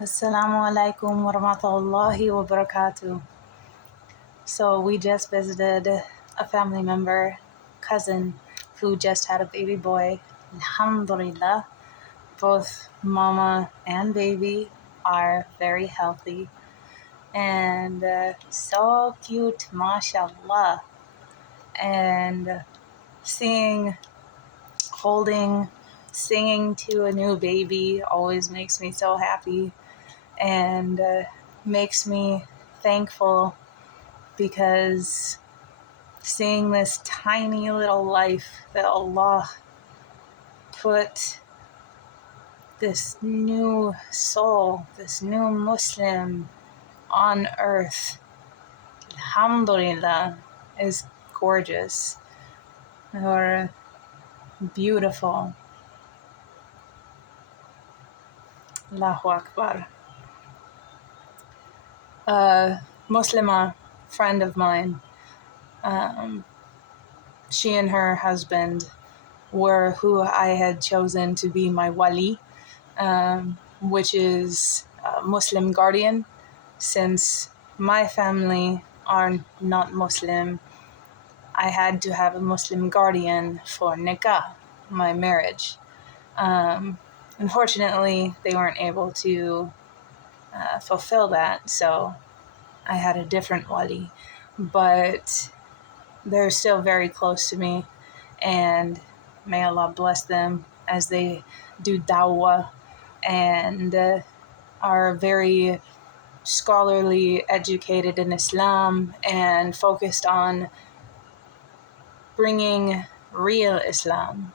Assalaamualaikum warahmatullahi wabarakatuh. So we just visited a family member, cousin, who just had a baby boy. Alhamdulillah, both mama and baby are very healthy and so cute, mashallah. And holding, singing to a new baby always makes me so happy and makes me thankful, because seeing this tiny little life that Allah put, this new soul, this new Muslim on earth, alhamdulillah, is gorgeous or beautiful. Allahu Akbar. A Muslimah friend of mine, she and her husband were who I had chosen to be my wali, which is a Muslim guardian. Since my family are not Muslim, I had to have a Muslim guardian for nikah, my marriage. Unfortunately, they weren't able to fulfill that, so I had a different wali, but they're still very close to me, and may Allah bless them as they do dawah and are very scholarly, educated in Islam, and focused on bringing real Islam,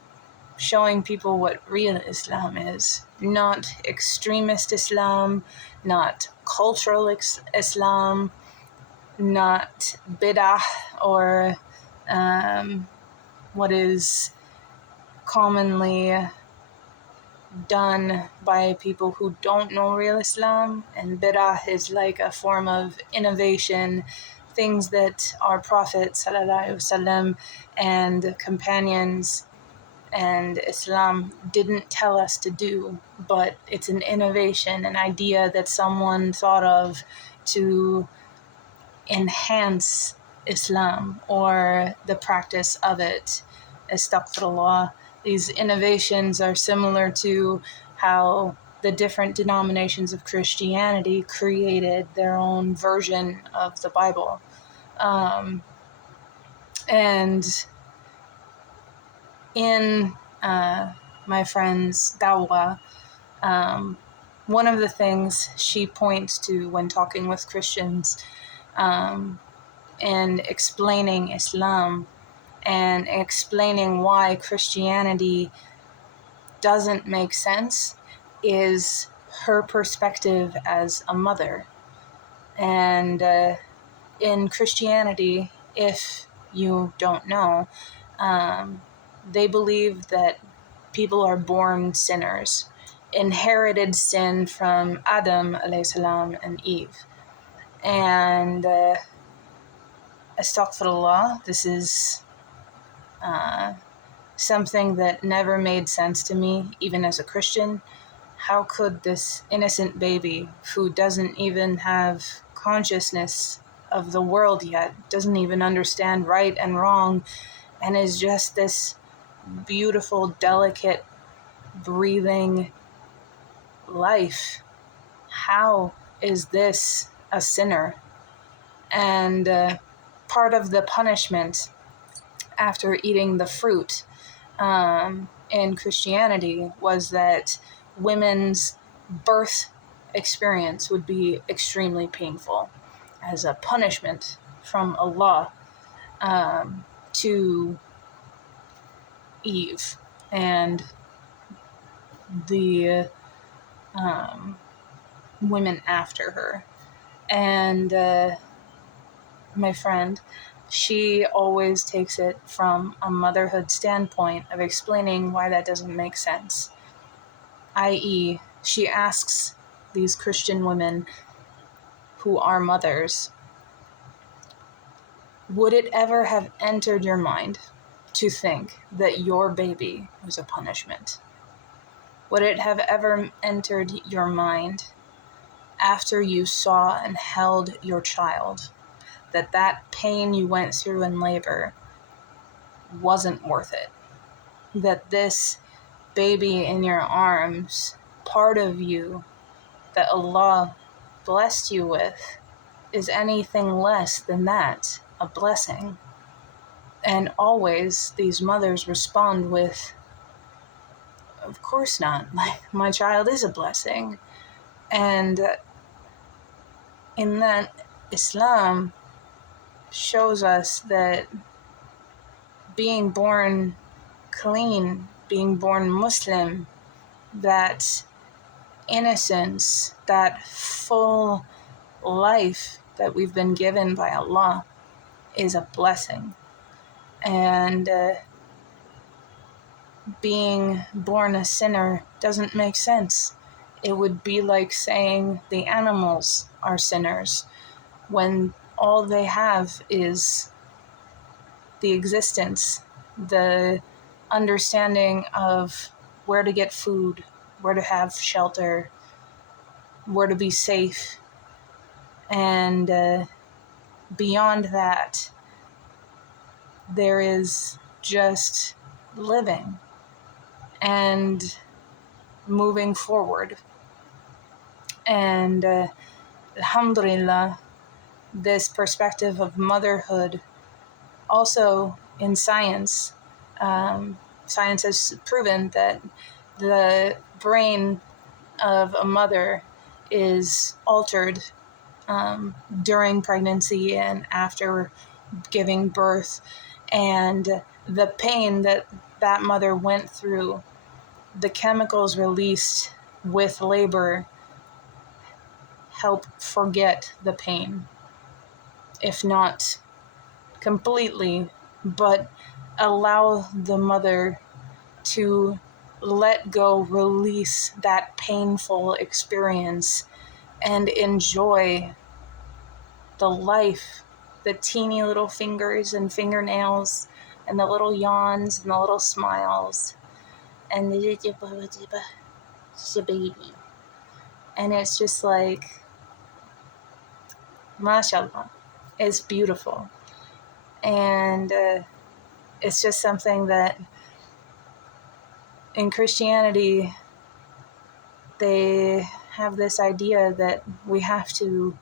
showing people what real Islam is. Not extremist Islam, not cultural Islam, not bid'ah or what is commonly done by people who don't know real Islam. And bid'ah is like a form of innovation, things that our Prophet ﷺ and companions and Islam didn't tell us to do, but it's an innovation, an idea that someone thought of to enhance Islam or the practice of it. Astaghfirullah. These innovations are similar to how the different denominations of Christianity created their own version of the Bible. And in my friend's dawah, one of the things she points to when talking with Christians and explaining Islam and explaining why Christianity doesn't make sense is her perspective as a mother. And in Christianity, if you don't know, they believe that people are born sinners, inherited sin from Adam alayhi salam and Eve. And astaghfirullah, this is something that never made sense to me, even as a Christian. How could this innocent baby who doesn't even have consciousness of the world yet, doesn't even understand right and wrong, and is just this beautiful, delicate, breathing life, how is this a sinner? And part of the punishment after eating the fruit in Christianity was that women's birth experience would be extremely painful as a punishment from Allah to Eve and the women after her. And my friend, she always takes it from a motherhood standpoint of explaining why that doesn't make sense. i.e., she asks these Christian women who are mothers, would it ever have entered your mind to think that your baby was a punishment? Would it have ever entered your mind after you saw and held your child, that pain you went through in labor wasn't worth it. That this baby in your arms, part of you that Allah blessed you with, is anything less than that, a blessing. And always these mothers respond with, of course not. My child is a blessing. And in that, Islam shows us that being born clean, being born Muslim, that innocence, that full life that we've been given by Allah is a blessing. And being born a sinner doesn't make sense. It would be like saying the animals are sinners when all they have is the existence, the understanding of where to get food, where to have shelter, where to be safe. And beyond that, there is just living and moving forward. And alhamdulillah, this perspective of motherhood, also in science, science has proven that the brain of a mother is altered during pregnancy and after giving birth, and the pain that mother went through, the chemicals released with labor help forget the pain, if not completely, but allow the mother to let go, release that painful experience, and enjoy the life, the teeny little fingers and fingernails, and the little yawns and the little smiles, and the baby. And it's just like, mashallah, it's beautiful. And it's just something that in Christianity, they have this idea that we have to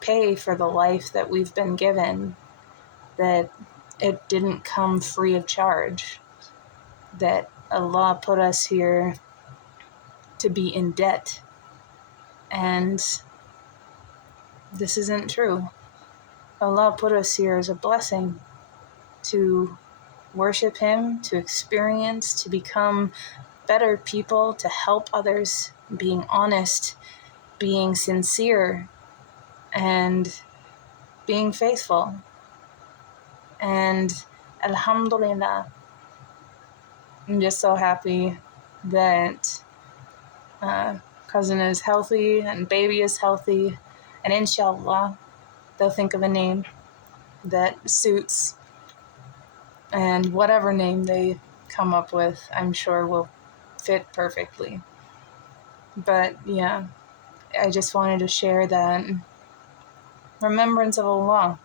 pay for the life that we've been given, that it didn't come free of charge, that Allah put us here to be in debt. And this isn't true. Allah put us here as a blessing to worship Him, to experience, to become better people, to help others, being honest, being sincere, and being faithful. And alhamdulillah, I'm just so happy that cousin is healthy and baby is healthy, and inshallah they'll think of a name that suits, and whatever name they come up with, I'm sure will fit perfectly. But yeah, I just wanted to share that remembrance of Allah,